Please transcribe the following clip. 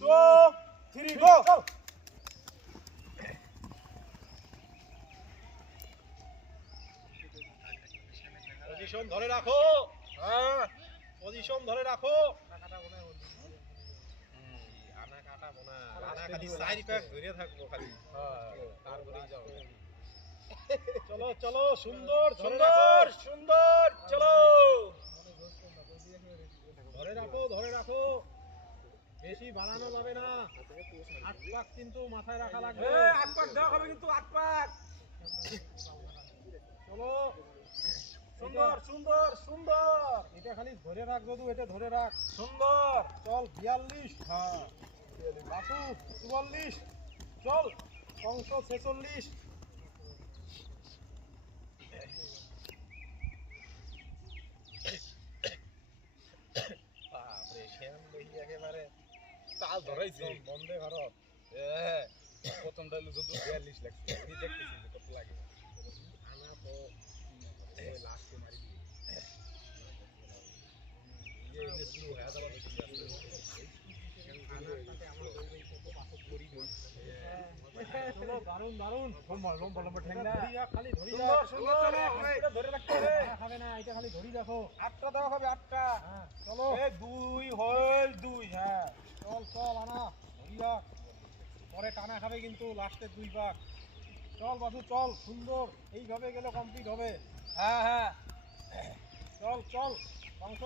2 3 গো position ধরে রাখো হ্যাঁ পজিশন ধরে রাখো আনা কাটা বোনা আনা খালি সাইড প্যাক ধরে থাকবো খালি তারপরেই যাও চলো চলো সুন্দর সুন্দর সুন্দর চলো ধরে রাখো বেশি বাড়ানো যাবে না 8 পাক কিন্তু মাথায় রাখা লাগবে 8 পাক দেওয়া হবে কিন্তু 8 পাক চলো সুন্দর সুন্দর সুন্দর এটা খালি ধরে রাখ যদু এটা ধরে রাখ সুন্দর চল 42 হ্যাঁ বাসু 44 চল অংশ 46 বাপরে শ্যাম দেখি একেবারে তাল ধরাইছে বন্দে ভারত প্রথমটা হলো যদু 42 লাগছে আমি দেখতেছি যে কত লাগে আনা তো লাস্টে মারি দিয়ে ये शुरू है तो চলো দারুন দারুন লম্বা লম্বা ঠ্যাংরা খালি ধরি রাখ সুন্দর ধরে রাখতে হবে খাবে না এটা খালি ধরি রাখো 8টা দাও হবে 8টা চলো এই 2 হল 2 হ্যাঁ চল চল আনা ধরি রাখ পরে টানা খাবে কিন্তু লাস্টের 2 ভাগ চল বাসু চল সুন্দর এইভাবে গেলে কমপ্লিট হবে হ্যাঁ হ্যাঁ চল চল অংশ